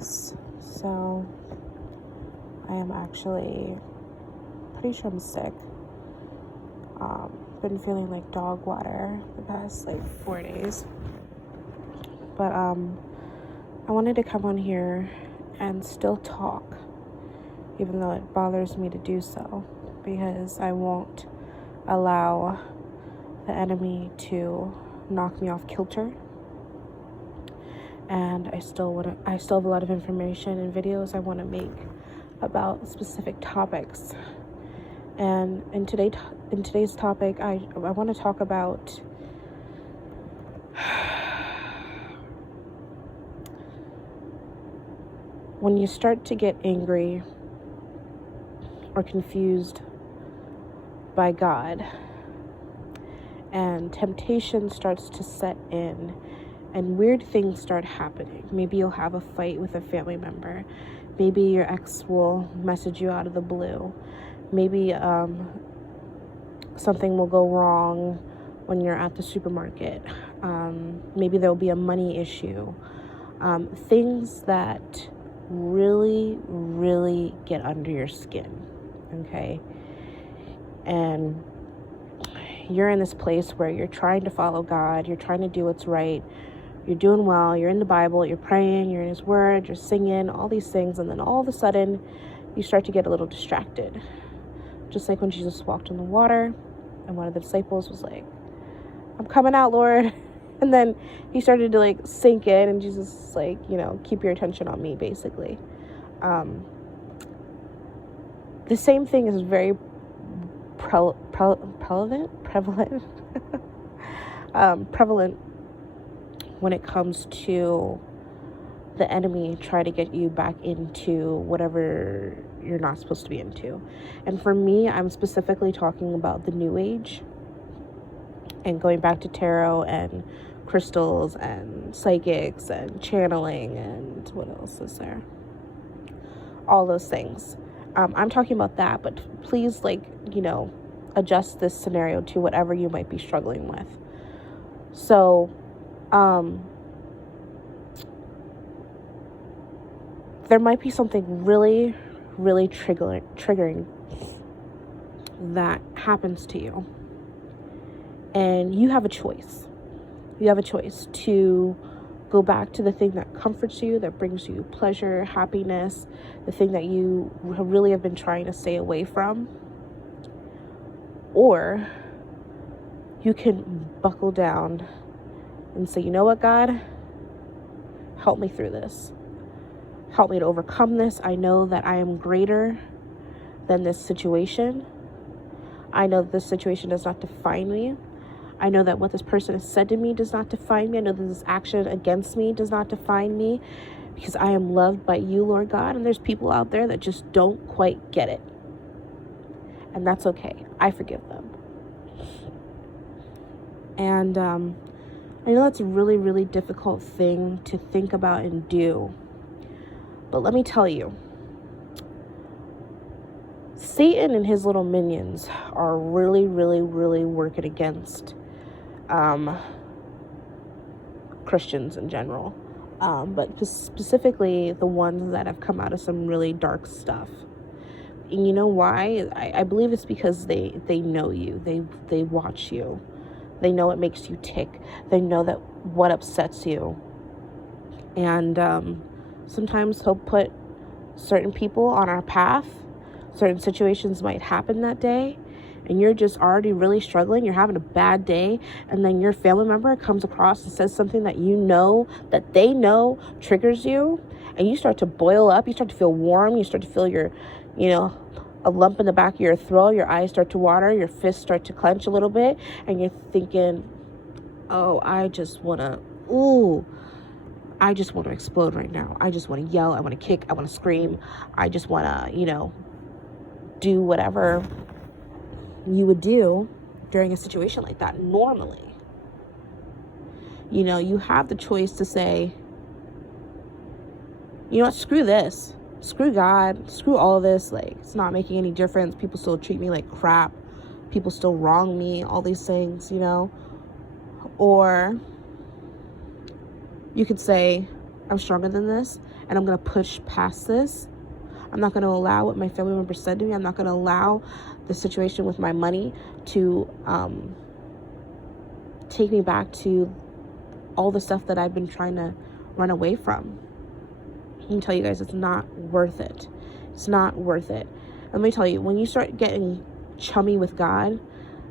guys. So I am actually pretty sure I'm sick. Been feeling like dog water the past 4 days. But I wanted to come on here and still talk, even though it bothers me to do so, because I won't allow the enemy to knock me off kilter. And I still have a lot of information and videos I want to make about specific topics. And in today's topic, I want to talk about when you start to get angry or confused by God, and temptation starts to set in, and weird things start happening. Maybe you'll have a fight with a family member. Maybe your ex will message you out of the blue. Maybe something will go wrong when you're at the supermarket. Maybe there'll be a money issue. Things that really, really get under your skin, okay? And you're in this place where you're trying to follow God. You're trying to do what's right. You're doing well. You're in the Bible. You're praying. You're in His Word. You're singing, all these things. And then all of a sudden, you start to get a little distracted. Just like when Jesus walked on the water and one of the disciples was like, "I'm coming out, Lord." And then he started to sink in, and Jesus is like, keep your attention on me, basically. The same thing is very prevalent when it comes to the enemy try to get you back into whatever you're not supposed to be into. And for me, I'm specifically talking about the New Age and going back to tarot and crystals and psychics and channeling and what else is there? All those things. I'm talking about that, but please, adjust this scenario to whatever you might be struggling with. So, there might be something really, really triggering that happens to you. And you have a choice. You have a choice to go back to the thing that comforts you, that brings you pleasure, happiness, the thing that you really have been trying to stay away from. Or you can buckle down and say, you know what, God? Help me through this. Help me to overcome this. I know that I am greater than this situation. I know that this situation does not define me. I know that what this person has said to me does not define me. I know that this action against me does not define me, because I am loved by you, Lord God. And there's people out there that just don't quite get it. And that's okay. I forgive them. And I know that's a really, really difficult thing to think about and do. But let me tell you, Satan and his little minions are really, really, really working against Christians in general. But specifically the ones that have come out of some really dark stuff. And you know why? I believe it's because they know you. They watch you. They know what makes you tick. They know that what upsets you. And sometimes he'll put certain people on our path. Certain situations might happen that day, and you're just already really struggling. You're having a bad day, and then your family member comes across and says something that that they know triggers you, and you start to boil up. You start to feel warm. You start to feel your, a lump in the back of your throat. Your eyes start to water. Your fists start to clench a little bit, and you're thinking, oh, I just want to explode right now. I just want to yell. I want to kick. I want to scream. I just want to, do whatever you would do during a situation like that normally. You have the choice to say, you know what, screw this. Screw God. Screw all of this. It's not making any difference. People still treat me like crap. People still wrong me. All these things, Or you could say, I'm stronger than this, and I'm going to push past this. I'm not going to allow what my family members said to me. I'm not going to allow the situation with my money to take me back to all the stuff that I've been trying to run away from. I can tell you guys, it's not worth it. It's not worth it. Let me tell you, when you start getting chummy with God,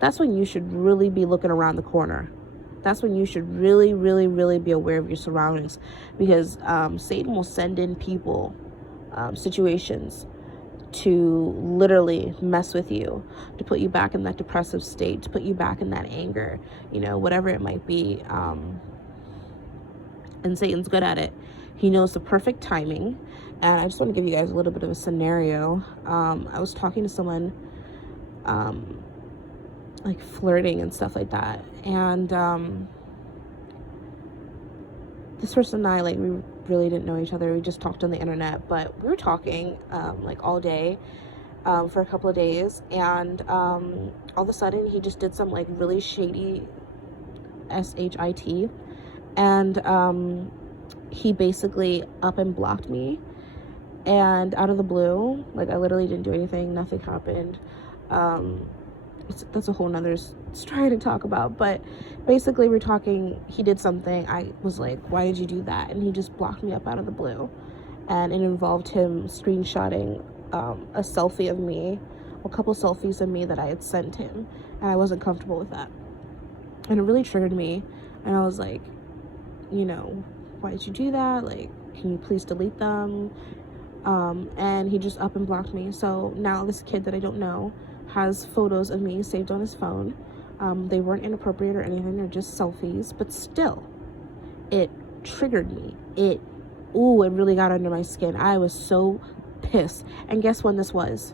that's when you should really be looking around the corner. That's when you should really, really, really be aware of your surroundings, because Satan will send in people, situations to literally mess with you, to put you back in that depressive state, to put you back in that anger, whatever it might be. And Satan's good at it. He knows the perfect timing. And I just want to give you guys a little bit of a scenario. I was talking to someone, like flirting and stuff like that. And this person and I, like, we really didn't know each other. We just talked on the internet, but we were talking like all day for a couple of days. And all of a sudden, he just did some like really shady shit. And he basically up and blocked me. And out of the blue, like, I literally didn't do anything. Nothing happened. That's a whole nother story to talk about. But basically, we're talking, he did something. I was like, why did you do that? And he just blocked me up out of the blue. And it involved him screenshotting a selfie of me, a couple selfies of me that I had sent him. And I wasn't comfortable with that. And it really triggered me. And I was like, why did you do that? Like, can you please delete them? And he just up and blocked me. So now this kid that I don't know has photos of me saved on his phone. They weren't inappropriate or anything. They're just selfies. But still, it triggered me. It really got under my skin. I was so pissed. And guess when this was?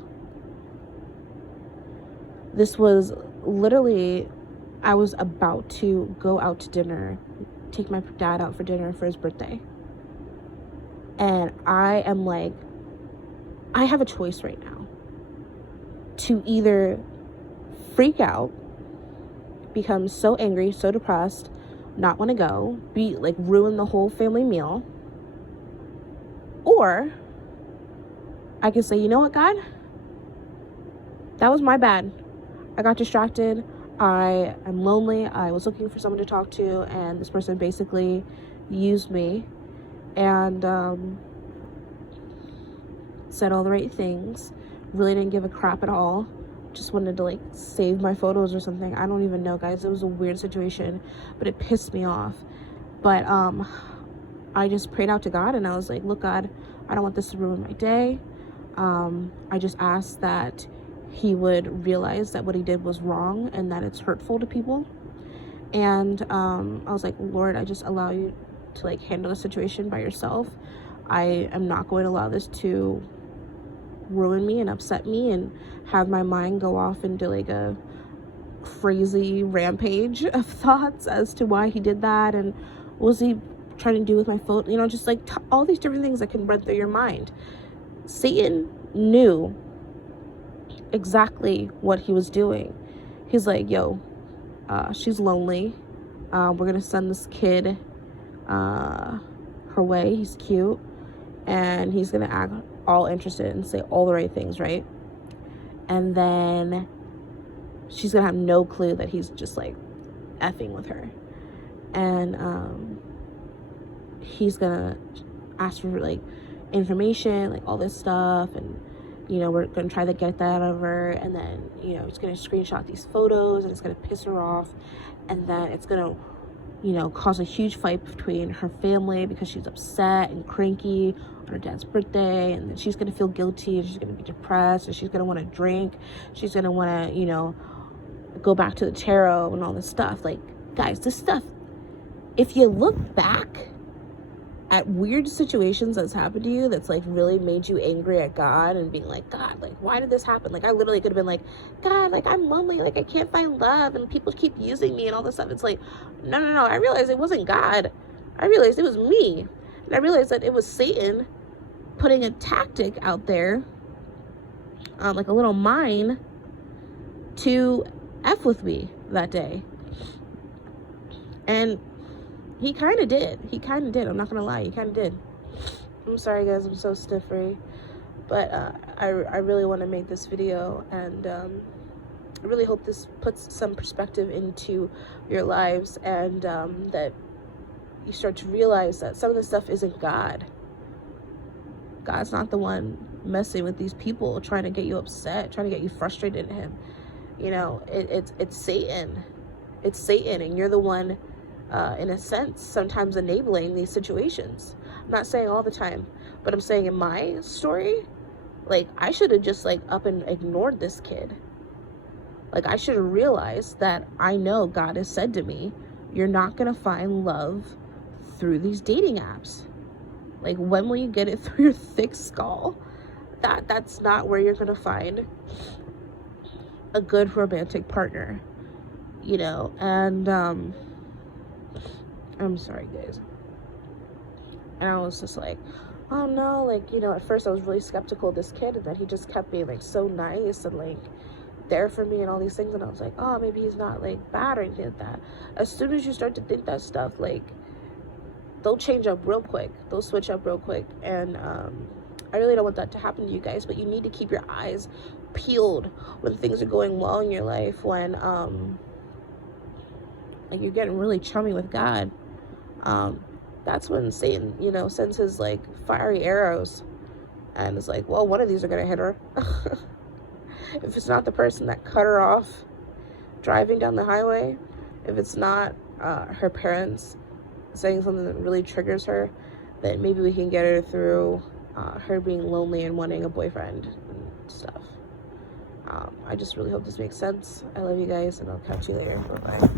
This was literally, I was about to go out to dinner, take my dad out for dinner for his birthday. And I am like, I have a choice right now to either freak out, become so angry, so depressed, not want to go, be like, ruin the whole family meal, or I can say, you know what, God, that was my bad. I got distracted. I am lonely. I was looking for someone to talk to, and this person basically used me and said all the right things. Really didn't give a crap at all. Just wanted to like save my photos or something. I don't even know, guys. It was a weird situation, but it pissed me off. But I just prayed out to God, and I was like, look, God, I don't want this to ruin my day. I just asked that he would realize that what he did was wrong and that it's hurtful to people. And I was like, Lord, I just allow you to like handle the situation by yourself. I am not going to allow this to ruin me and upset me and have my mind go off into like a crazy rampage of thoughts as to why he did that and what was he trying to do with my phone, just like all these different things that can run through your mind. Satan knew exactly what he was doing. He's like, yo, she's lonely. We're gonna send this kid her way. He's cute, and he's gonna act all interested and say all the right things, right? And then she's gonna have no clue that he's just like effing with her. And he's gonna ask for like information, like all this stuff, and we're gonna try to get that out of her, and then it's gonna screenshot these photos, and it's gonna piss her off, and then it's gonna cause a huge fight between her family because she's upset and cranky on her dad's birthday, and then she's gonna feel guilty, and she's gonna be depressed, and she's gonna want to drink, she's gonna want to go back to the tarot and all this stuff. Like, guys, this stuff, if you look back at weird situations that's happened to you that's like really made you angry at God and being like, God, like, why did this happen? Like, I literally could have been like, God, like, I'm lonely, like, I can't find love, and people keep using me and all this stuff. It's like, no, I realized it wasn't God. I realized it was me. And I realized that it was Satan putting a tactic out there, like a little mine, to F with me that day. And He kind of did. He kind of did. I'm not gonna lie. He kind of did. I'm sorry, guys. I'm so sniffery. But I really want to make this video, and I really hope this puts some perspective into your lives, and that you start to realize that some of this stuff isn't God. God's not the one messing with these people, trying to get you upset, trying to get you frustrated at him. You know, it's Satan. It's Satan, and you're the one, in a sense, sometimes enabling these situations. I'm not saying all the time, but I'm saying in my story, like, I should have just, like, up and ignored this kid. Like, I should have realized that I know God has said to me, you're not going to find love through these dating apps. Like, when will you get it through your thick skull? That's not where you're going to find a good romantic partner, you know? And, I'm sorry, guys. And I was just like, oh no, like, you know, at first I was really skeptical of this kid, and then he just kept being, like, so nice and, like, there for me and all these things, and I was like, oh, maybe he's not, like, bad or anything like that. As soon as you start to think that stuff, like, they'll change up real quick. They'll switch up real quick. And I really don't want that to happen to you guys, but you need to keep your eyes peeled when things are going well in your life, when like, you're getting really chummy with God. That's when Satan, you know, sends his, like, fiery arrows, and it's like, well, one of these are gonna hit her. If it's not the person that cut her off driving down the highway, if it's not her parents saying something that really triggers her, then maybe we can get her through her being lonely and wanting a boyfriend and stuff. I just really hope this makes sense. I love you guys, and I'll catch you later. Bye-bye.